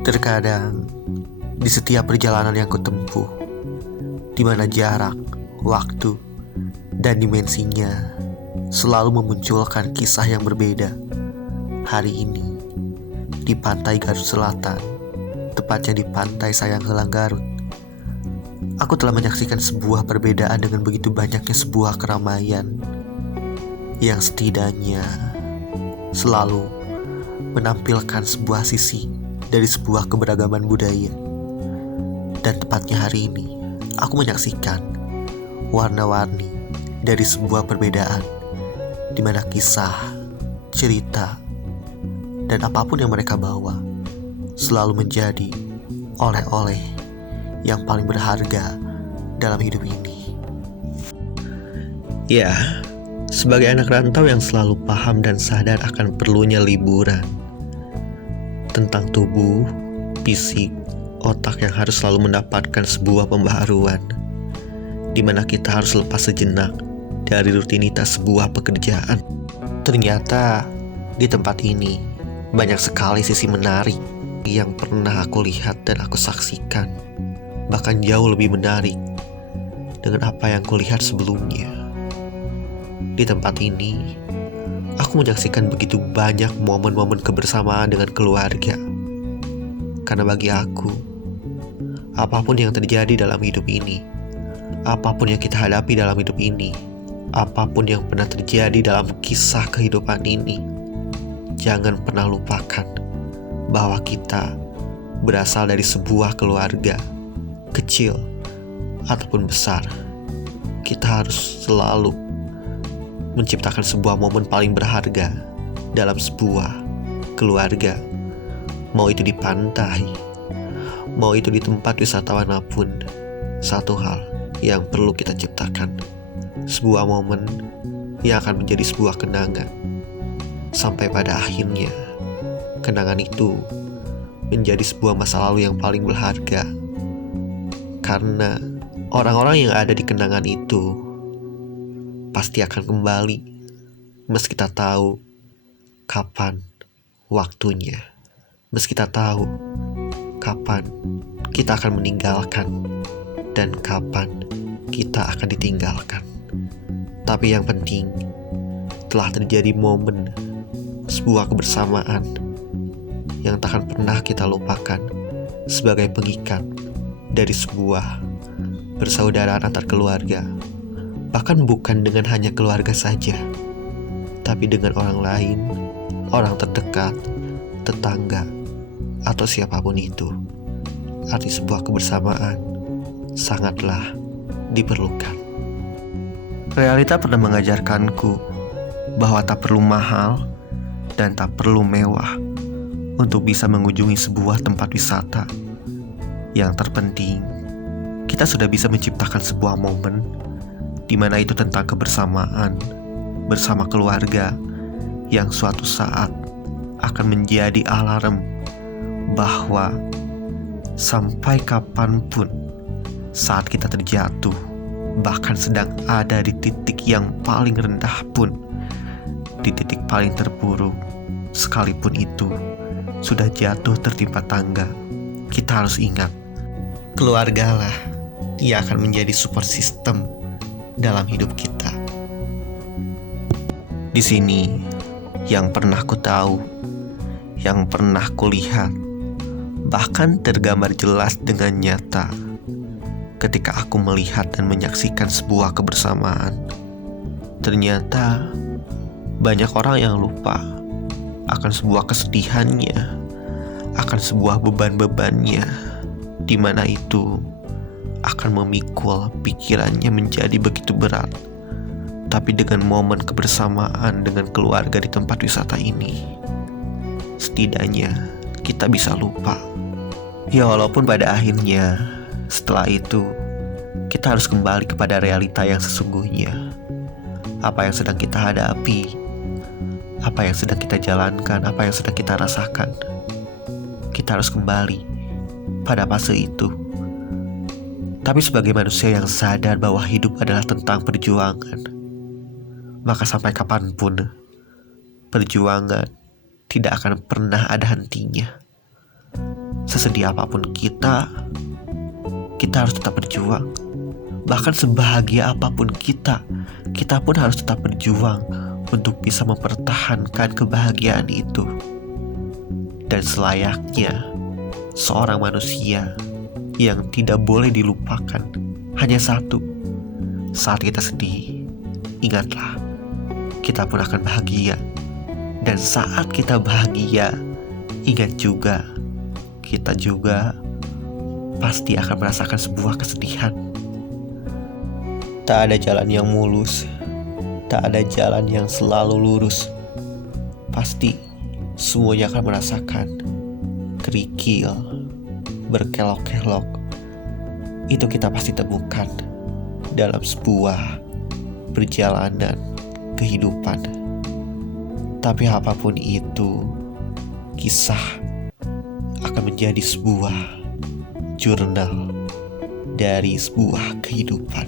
Terkadang, di setiap perjalanan yang kutempuh, di mana jarak, waktu, dan dimensinya selalu memunculkan kisah yang berbeda. Hari ini, di pantai Garut Selatan, tepatnya di pantai Sayang-Heulang Garut, aku telah menyaksikan sebuah perbedaan dengan begitu banyaknya sebuah keramaian yang setidaknya selalu menampilkan sebuah sisi dari sebuah keberagaman budaya. Dan tepatnya hari ini, aku menyaksikan warna-warni dari sebuah perbedaan, di mana kisah, cerita, dan apapun yang mereka bawa selalu menjadi oleh-oleh yang paling berharga dalam hidup ini. Ya, sebagai anak rantau yang selalu paham dan sadar akan perlunya liburan, tentang tubuh, fisik, otak yang harus selalu mendapatkan sebuah pembaharuan, di mana kita harus lepas sejenak dari rutinitas sebuah pekerjaan. Ternyata di tempat ini banyak sekali sisi menarik yang pernah aku lihat dan aku saksikan, bahkan jauh lebih menarik dengan apa yang kulihat sebelumnya. Di tempat ini, aku menyaksikan begitu banyak momen-momen kebersamaan dengan keluarga. Karena bagi aku, apapun yang terjadi dalam hidup ini, apapun yang kita hadapi dalam hidup ini, apapun yang pernah terjadi dalam kisah kehidupan ini, jangan pernah lupakan bahwa kita berasal dari sebuah keluarga, kecil ataupun besar. Kita harus selalu menciptakan sebuah momen paling berharga dalam sebuah keluarga. Mau itu di pantai, mau itu di tempat wisata manapun, satu hal yang perlu kita ciptakan, sebuah momen yang akan menjadi sebuah kenangan. Sampai pada akhirnya, kenangan itu menjadi sebuah masa lalu yang paling berharga. Karena orang-orang yang ada di kenangan itu pasti akan kembali, meski kita tahu kapan waktunya, meski kita tahu kapan kita akan meninggalkan dan kapan kita akan ditinggalkan. Tapi yang penting, telah terjadi momen sebuah kebersamaan yang takkan pernah kita lupakan sebagai pengikat dari sebuah persaudaraan antar keluarga. Bahkan bukan dengan hanya keluarga saja, tapi dengan orang lain, orang terdekat, tetangga, atau siapapun itu. Arti sebuah kebersamaan sangatlah diperlukan. Realita pernah mengajarkanku bahwa tak perlu mahal dan tak perlu mewah untuk bisa mengunjungi sebuah tempat wisata. Yang terpenting, kita sudah bisa menciptakan sebuah momen di mana itu tentang kebersamaan bersama keluarga yang suatu saat akan menjadi alarm bahwa sampai kapanpun saat kita terjatuh, bahkan sedang ada di titik yang paling rendah pun, di titik paling terburuk sekalipun itu sudah jatuh tertimpa tangga, kita harus ingat, keluargalah yang akan menjadi support system dalam hidup kita. Di sini, yang pernah ku tahu, yang pernah ku lihat, bahkan tergambar jelas dengan nyata ketika aku melihat dan menyaksikan sebuah kebersamaan. Ternyata banyak orang yang lupa akan sebuah kesedihannya, akan sebuah beban-bebannya, di mana itu akan memikul pikirannya menjadi begitu berat. Tapi dengan momen kebersamaan dengan keluarga di tempat wisata ini, setidaknya kita bisa lupa. Ya walaupun pada akhirnya setelah itu kita harus kembali kepada realita yang sesungguhnya. Apa yang sedang kita hadapi, apa yang sedang kita jalankan, apa yang sedang kita rasakan, kita harus kembali pada fase itu. Tapi sebagai manusia yang sadar bahwa hidup adalah tentang perjuangan, maka sampai kapanpun perjuangan tidak akan pernah ada hentinya. sesedih apapun kita harus tetap berjuang. Bahkan sebahagia apapun kita pun harus tetap berjuang untuk bisa mempertahankan kebahagiaan itu. Dan selayaknya seorang manusia yang tidak boleh dilupakan hanya satu: saat kita sedih, ingatlah, kita pun akan bahagia. Dan saat kita bahagia, ingat juga, kita juga pasti akan merasakan sebuah kesedihan. Tak ada jalan yang mulus, tak ada jalan yang selalu lurus. Pasti semuanya akan merasakan kerikil, berkelok-kelok. Itu kita pasti temukan dalam sebuah perjalanan kehidupan. Tapi apapun itu, kisah akan menjadi sebuah jurnal dari sebuah kehidupan.